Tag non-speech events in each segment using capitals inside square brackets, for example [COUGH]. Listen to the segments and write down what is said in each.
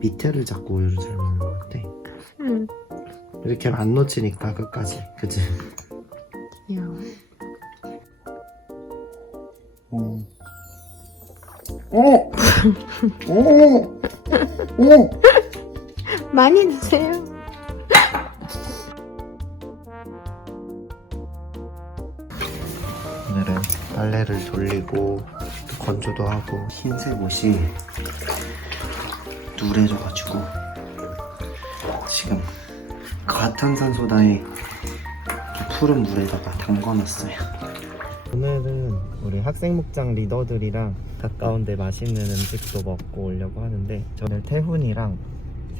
밑에를 잡고 우유를 잘 먹는 것 같아. 응. 이렇게 하면 안 놓치니까 끝까지. 그치? 귀여워. 오. 오! 오! 오! 많이 드세요. 오늘은 빨래를 돌리고 또 건조도 하고 흰색 옷이 누래져가지고 지금 과탄산소다에 이렇게 푸른 물에다가 담궈놨어요. 오늘은 우리 학생 목장 리더들이랑 가까운데 맛있는 음식도 먹고 오려고 하는데 저는 태훈이랑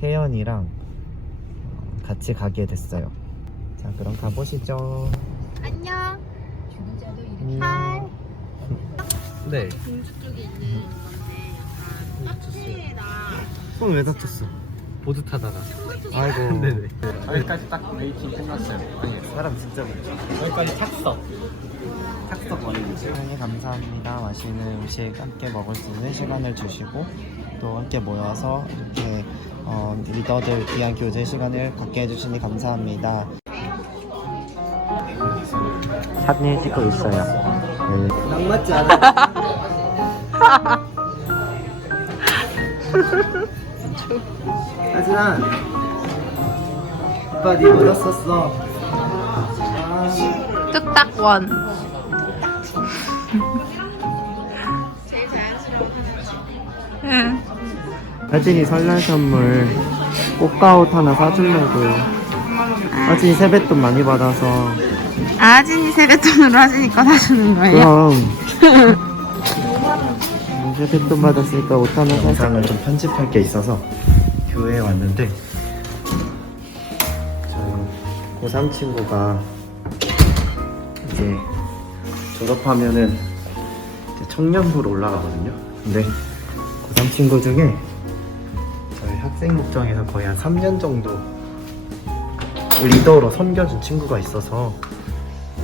세연이랑 어, 같이 가게 됐어요. 자 그럼 가보시죠. 안녕. 음. 네. 공주 쪽에 있는 손 왜 다쳤어? 보드 타다가. 아이고. [LAUGHS] 네네. 여기까지 딱 웨이팅 끝났어요. 아니, 사람 진짜 많죠. 여기까지 착석. 착석 원이죠. 사장님 감사합니다. 맛있는 음식 함께 먹을 수 있는 시간을 주시고 또 함께 모여서 이렇게 어, 리더들 귀한 교제 시간을 갖게 해주시니 감사합니다. 사진 찍고 있어요. 네. 딱 맞지 않아? [LAUGHS] 하진아 오빠 니 묻었었어 아. 뚝딱 원. 응. 하진이 설날 선물 꽃가옷 하나 사주려고 하진이 세뱃돈 많이 받아서 아진이 세뱃돈으로 하시니까 사주는 거예요? 그럼 [LAUGHS] 세뱃돈 받았으니까 옷 하나 사 영상을 좀 편집할 게 있어서 교회에 왔는데 저 고3 친구가 이제 졸업하면은 이제 청년부로 올라가거든요. 근데 고3 친구 중에 저희 학생 목장에서 거의 한 3년 정도 리더로 섬겨준 친구가 있어서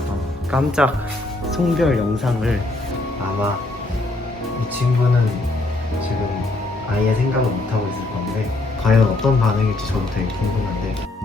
어, 깜짝 송별 영상을 아마 이 친구는 지금 아예 생각을 못하고 있을 건데 과연 어떤 반응일지 저도 되게 궁금한데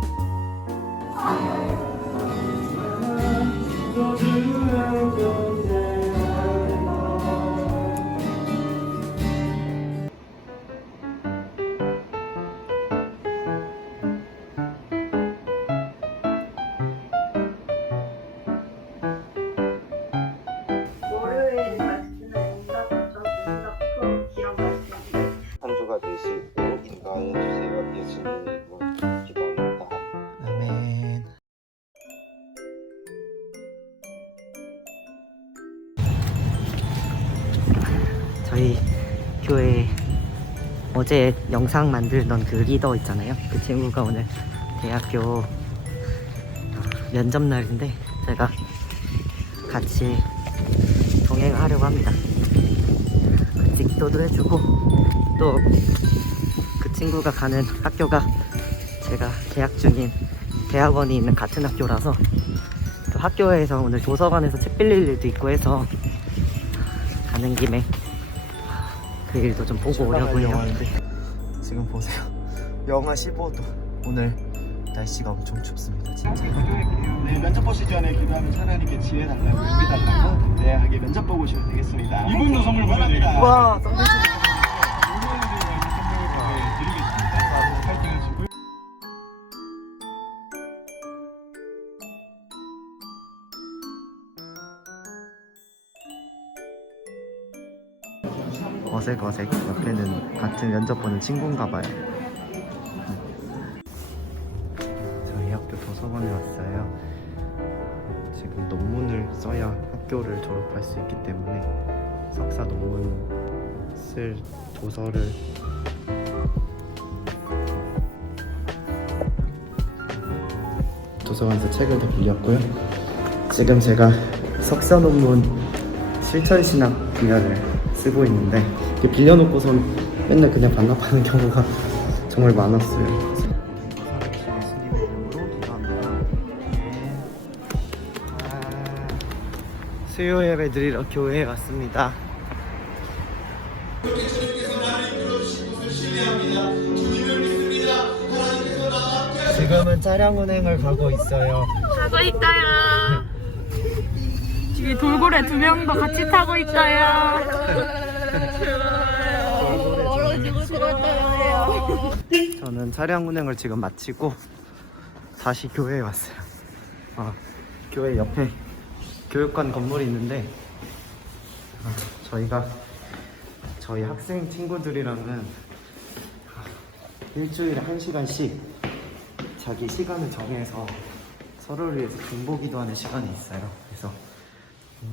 저희 교회 어제 영상 만들던 그 리더 있잖아요. 그 친구가 오늘 대학교 어, 면접 날인데 제가 같이 동행하려고 합니다. 같이 기도도 해주고 또 그 친구가 가는 학교가 제가 재학 중인 대학원이 있는 같은 학교라서 또 학교에서 오늘 도서관에서 책 빌릴 일도 있고 해서 가는 김에 그 일도 좀 보고 오려고 해요. 지금 보세요. [LAUGHS] 영하 15도. 오늘 날씨가 엄청 춥습니다. 진짜. 네, 면접 보시기 전에 기도하면 하나님께 지혜 달라고 용기 달라고 네, 하게 면접 보고 오시면 되겠습니다. 이분도 선물 보내드립니다. 와, 썬데 어색 어색. 옆에는 같은 면접 보는 친구인가 봐요. 저희 학교 도서관에 왔어요. 지금 논문을 써야 학교를 졸업할 수 있기 때문에 석사 논문 쓸 도서를 도서관에서 책을 다 빌렸고요. 지금 제가 석사 논문 실천 신학 분야를 쓰고 있는데 이렇게 빌려놓고선 맨날 그냥 반납하는 경우가 정말 많았어요. 수요 예배 드리러 교회에 왔습니다. 지금은 차량 운행을 가고 있어요. 가고 있어요. 지금 돌고래 두 명도 같이 타고 있어요. 저는 차량 운행을 지금 마치고 다시 교회에 왔어요. 아, 교회 옆에 교육관 건물이 있는데 아, 저희가 저희 학생 친구들이랑은 일주일에 한 시간씩 자기 시간을 정해서 서로를 위해서 중보 기도하는 시간이 있어요. 그래서 음,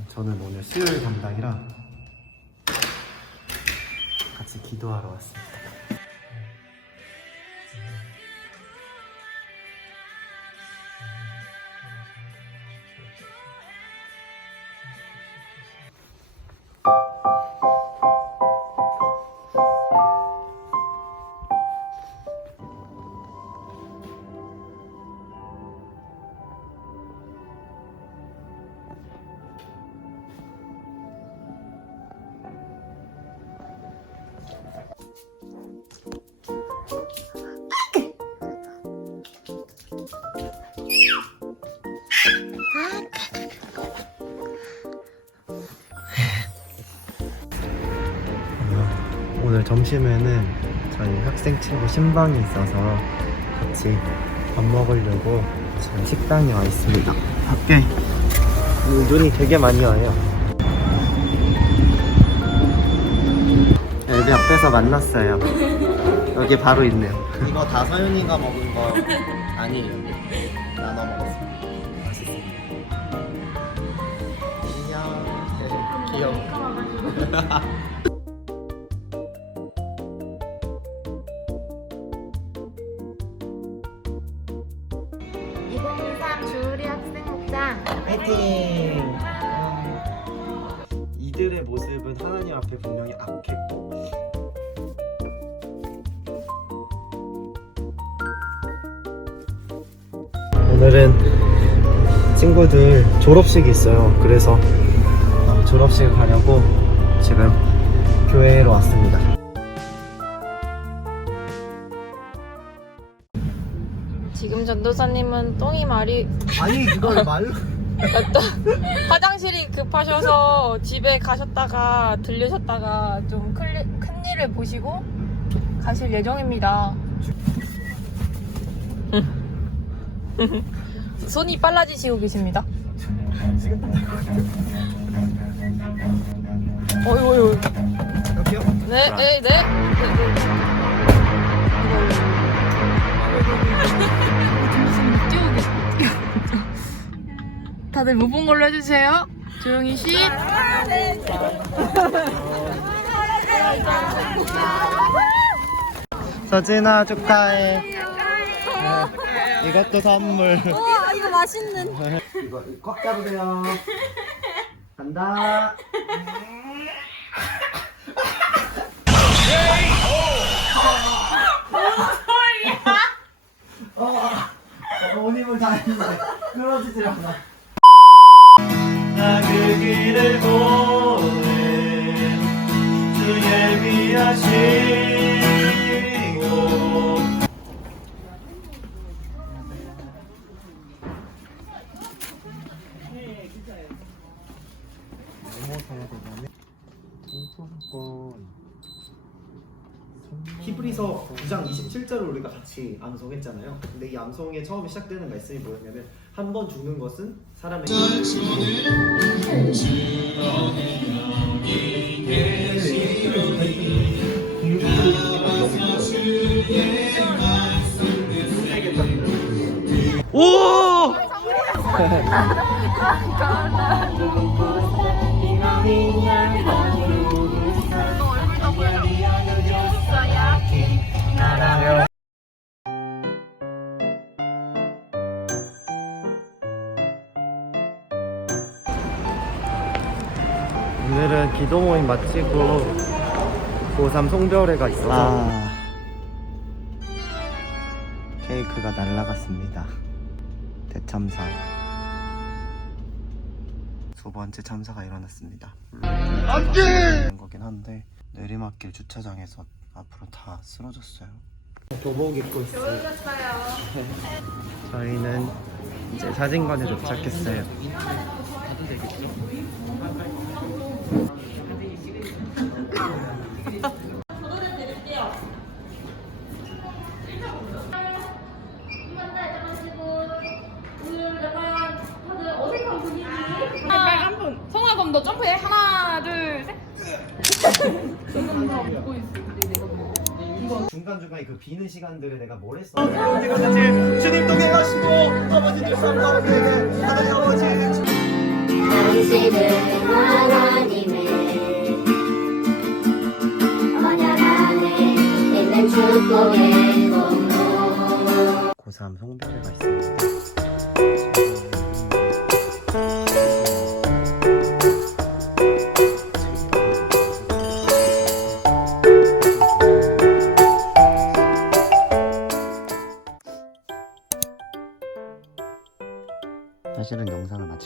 저는 오늘 수요일 담당이라 같이 기도하러 왔습니다. 점심에는 저희 학생 친구 신방이 있어서 같이 밥 먹으려고 지금 식당에 와 있습니다. 밖에 눈이 되게 많이 와요. 여기 앞에서 만났어요. 여기 바로 있네요. 이거 다 서윤이가 먹은 거 아니에요. 나눠. 맛있어요. 안녕. 귀여워. 주우리 학생극장 파이팅! 이들의 모습은 하나님 앞에 분명히 악했고 오늘은 친구들 졸업식이 있어요. 그래서 어, 졸업식을 가려고 지금 교회로 왔습니다. 전도사님은 똥이 말이 아니 그걸 [LAUGHS] 말로 또 화장실이 급하셔서 집에 가셨다가 들르셨다가 좀 큰, 큰일을 보시고 가실 예정입니다. [LAUGHS] 손이 빨라지시고 계십니다. 어이구, 어이구. 여기요? 네, 네, 네. 네, 네. [LAUGHS] 다들 못본 걸로 해주세요. 조용히 씨. 서진아 축하해. 네, 이것도 선물. 와, 이거 맛있는. 이거 꽉 잡으세요. 간다. 어, 어, 온 힘을 다 했는데 끊어지질 않아. 히브리서 9장 27절을 우리가 같이 암송했잖아요. 근데 이 암송의 처음에 시작되는 말씀이 뭐였냐면 한 번 죽는 것은 사람의 오늘은 기도 모임 마치고 고3 송별회가 있어서 케이크가 날라갔습니다. 대참사. 두 번째 참사가 일어났습니다. 안돼! 거긴 한데 내리막길 주차장에서 앞으로 다 쓰러졌어요. 교복 입고 있어요. [LAUGHS] 저희는 이제 사진관에 도착했어요. 빨간 분. 성아 그럼 너 점프해. 하나, 둘, 셋. 중간에 그 비는 시간들에 내가 뭘 했어? 주님 동에 가시고 아버지들 삶 가운데 하나님 아버지 당신은 하나님의 언약 안에 있는 축복의 통로 고3 송별회가 있습니다.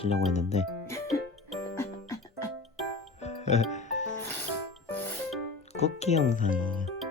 마치려고 했는데 [LAUGHS] [LAUGHS] 쿠키 영상이에요.